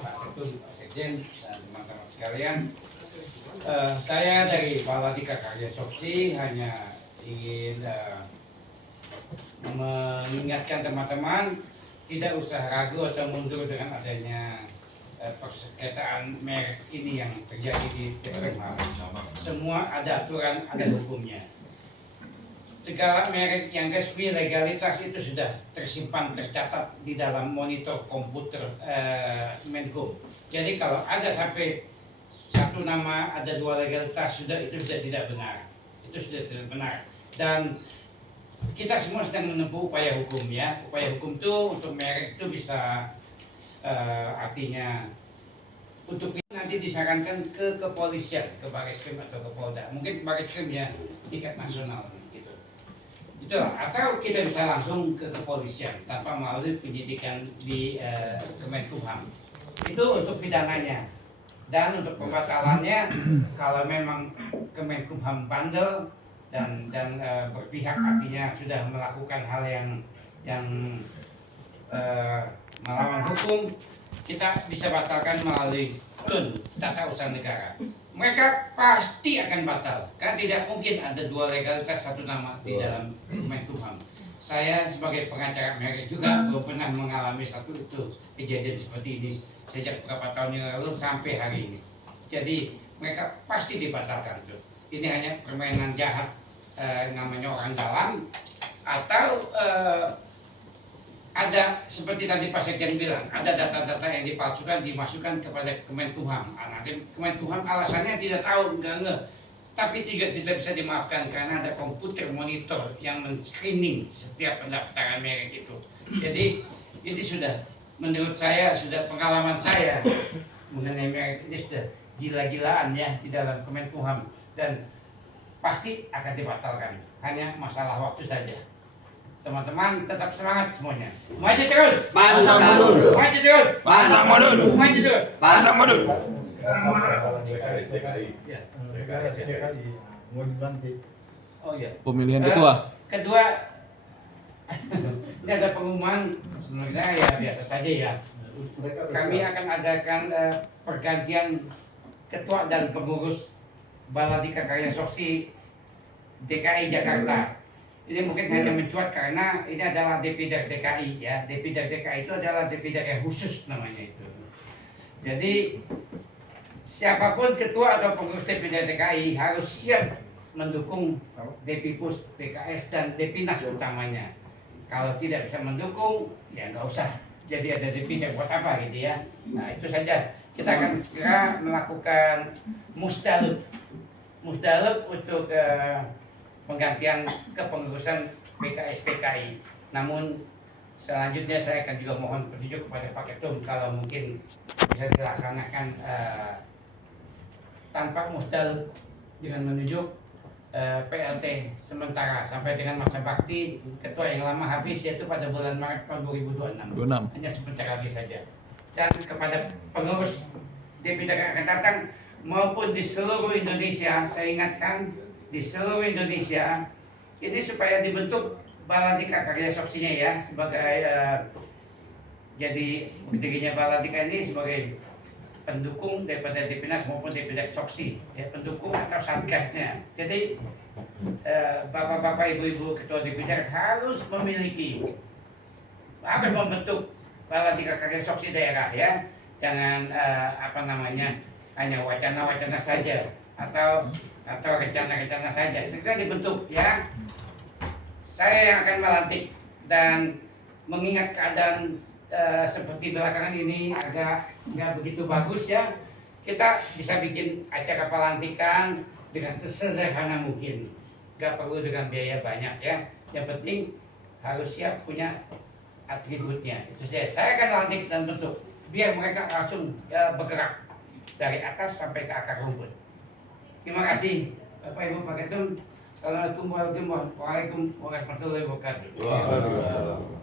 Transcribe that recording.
Pak Ketum, Pak Sekjen, dan teman-teman sekalian. Saya dari Baladika Karya Soksi hanya ingin mengingatkan teman-teman tidak usah ragu atau mundur dengan adanya persengketaan merek ini yang terjadi di Kemenkumham. Semua ada aturan, ada hukumnya. Segala merek yang resmi legalitas itu sudah tersimpan, tercatat di dalam monitor komputer Menkum. Jadi kalau ada sampai satu nama ada dua legalitas itu sudah tidak benar. Itu sudah tidak benar. Dan kita semua sedang menempuh upaya hukum ya. Upaya hukum itu untuk merek itu bisa artinya untuk nanti disarankan ke kepolisian, ke Bareskrim atau ke Polda. Mungkin Bareskrim ya tingkat nasional gitu. Itu atau kita bisa langsung ke kepolisian tanpa melalui penyidikan di Kemenkumham. Itu untuk pidananya. Dan untuk pembatalannya kalau memang Kemenkumham bandel dan berpihak artinya sudah melakukan hal yang melawan hukum, kita bisa batalkan melalui TUN, Tata Usaha Negara. Mereka pasti akan batal, kan tidak mungkin ada dua legalitas satu nama di dalam Kemenkumham. Saya sebagai pengacara merek juga belum pernah mengalami satu itu kejadian seperti ini sejak beberapa tahun yang lalu sampai hari ini. Jadi mereka pasti dibatalkan tuh. Ini hanya permainan jahat namanya orang dalam atau ada seperti tadi Pak Sekjen bilang, ada data-data yang dipalsukan dimasukkan kepada Kemenkumham. Nanti Kemenkumham alasannya tidak tahu, enggak ngeh. Tapi tidak bisa dimaafkan karena ada komputer monitor yang men-screening setiap pendaftaran merek itu. Jadi ini sudah, menurut saya, sudah pengalaman saya mengenai merek ini sudah gila-gilaan ya di dalam Kemenkumham. Dan pasti akan dibatalkan, hanya masalah waktu saja. Teman-teman tetap semangat semuanya. Maju terus. Pantang mundur. Maju terus. Pantang mundur. Maju terus. Pantang mundur. Oh iya. Pemilihan ketua. Kedua, ini ada pengumuman sebenarnya ya biasa saja ya. Kami akan adakan pergantian ketua dan pengurus Baladika Karya Soksi DKI Jakarta. Ini mungkin hanya mencuat karena ini adalah Depidar DKI ya. Depidar DKI itu adalah Depidar yang khusus namanya itu. Jadi siapapun ketua atau pengurus Depidar DKI harus siap mendukung Depipus, PKS dan Depinas utamanya. Kalau tidak bisa mendukung ya nggak usah. Jadi ada Depidar buat apa gitu ya. Nah itu saja. Kita akan segera melakukan musdalub untuk penggantian kepengurusan PKS PKI. Namun selanjutnya saya akan juga mohon petunjuk kepada Pak Ketum kalau mungkin bisa dilaksanakan tanpa musdalub dengan menunjuk PLT sementara sampai dengan masa bakti ketua yang lama habis yaitu pada bulan Maret tahun 2026. Hanya sebentar lagi saja. Dan kepada pengurus Depidar yang akan datang maupun di seluruh Indonesia, saya ingatkan di seluruh Indonesia ini supaya dibentuk Baladika Karya Soksinya ya sebagai jadi berdirinya Baladika ini sebagai pendukung daripada Depinas maupun Depidar Soksi ya, pendukung atau satgasnya. Jadi bapak-bapak ibu-ibu ketua Depidar harus membentuk Baladika Karya Soksi daerah ya, jangan hanya wacana-wacana saja atau rencana-rencana saja. Segera dibentuk ya. Saya yang akan melantik dan mengingat keadaan seperti belakangan ini agak nggak begitu bagus ya. Kita bisa bikin acara pelantikan dengan sesederhana mungkin. Nggak perlu dengan biaya banyak ya. Yang penting harus siap punya atributnya. Itu saja. Saya akan lantik dan bentuk biar mereka langsung bergerak dari atas sampai ke akar rumput. Terima kasih Bapak Ibu Pak Ketum. Assalamualaikum warahmatullahi wabarakatuh.